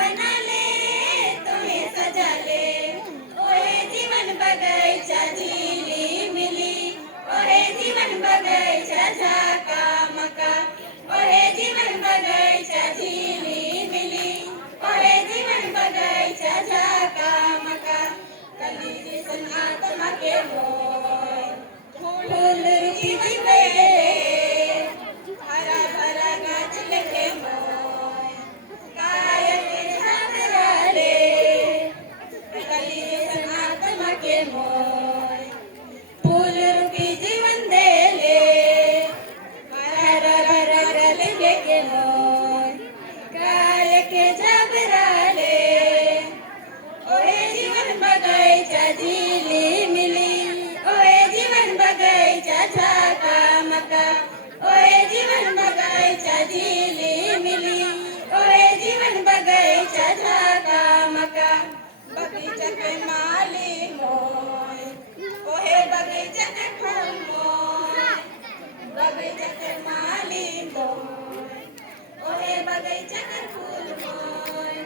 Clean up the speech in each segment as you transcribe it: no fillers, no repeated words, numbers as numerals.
बना ले तुम्हें सजा ले ओहे जीवन बगैचा झीली मिली ओहे जीवन बगैचा झाका मका ओहे जीवन बगैचा झीली मिली ओहे जीवन बगैचा झाका मका कली जिसन आत्मा के मोय फूल रूपी जीवे हरा भरा गाछ लेके मोय काय के झांकराले कली जिसन आत्मा के मोय फूल रूपी जीवन दे ले हरा भरा लेके मोय काय के झांकराले ओहे जीवन बगैचा झीली मिली ओहे जीवन बगैचा झाका मका ओहे जीवन बगैचा झीली मिली ओहे जीवन बगैचा झाका मका बगीचा के माली मोय ओहे बगीचा के फूल मोय बगीचा के माली मोय ओहे बगीचा के फूल मोय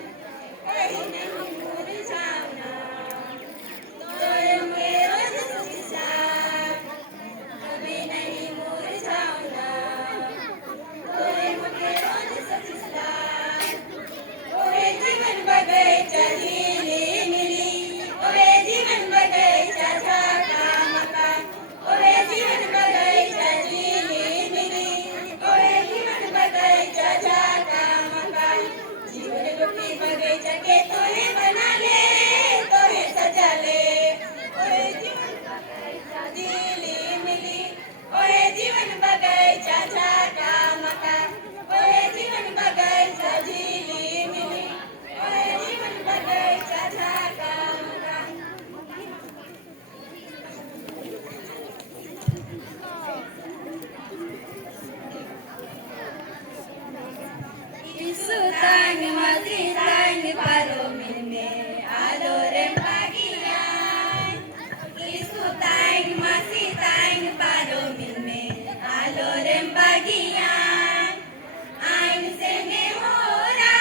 कहीं नहीं मुरझाना तोय मेरो जैसा कभी नहीं मुरझाना तोय मेरो जैसा ओहे जीवन बगैचा झीली मिली ओहे जीवन बगैचा झाका मका ओहे जीवन बगैचा झीली मिली ओहे जीवन बगैचा झाका मका जीवन रूपी बगैचा के तोहे बना ले तोहे सजा ले ओहे जीवन बगैचा झीली मिली ओहे जीवन बगैचा झाका मका ओहे जीवन बगैचा झीली मिली ओहे जीवन बगैचा झाका मका Isu tang masih tang paro minme adorem pagian Isu tang masih tang paro minme adorem pagian Ain se me hora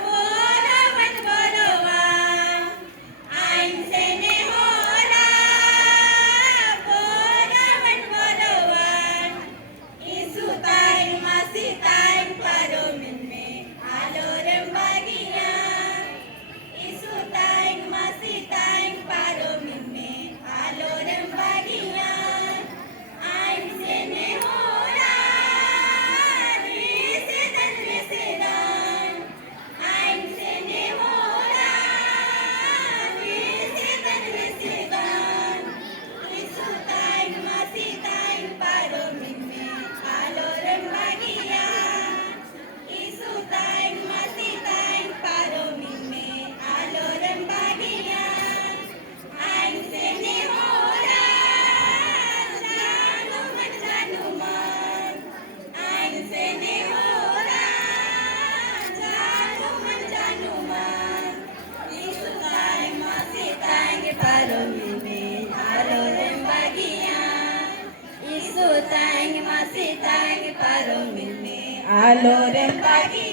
bolawan bolawan Ain se me hora bolawan bolawan Isu tang masih tang paro minme adorem pagian Isu tang masih tang paro minme adorem pagian Ain se me hora resedan Ain se me hora resedan Isu tang masih tang paro minme adorem pagian Isu tang masih tang paro minme adorem pagian Ain se me hora januman Ain se me hora januman Isu tang masih tang paro minme adorem pagian Isu tang masih tang paro minme adorem pagian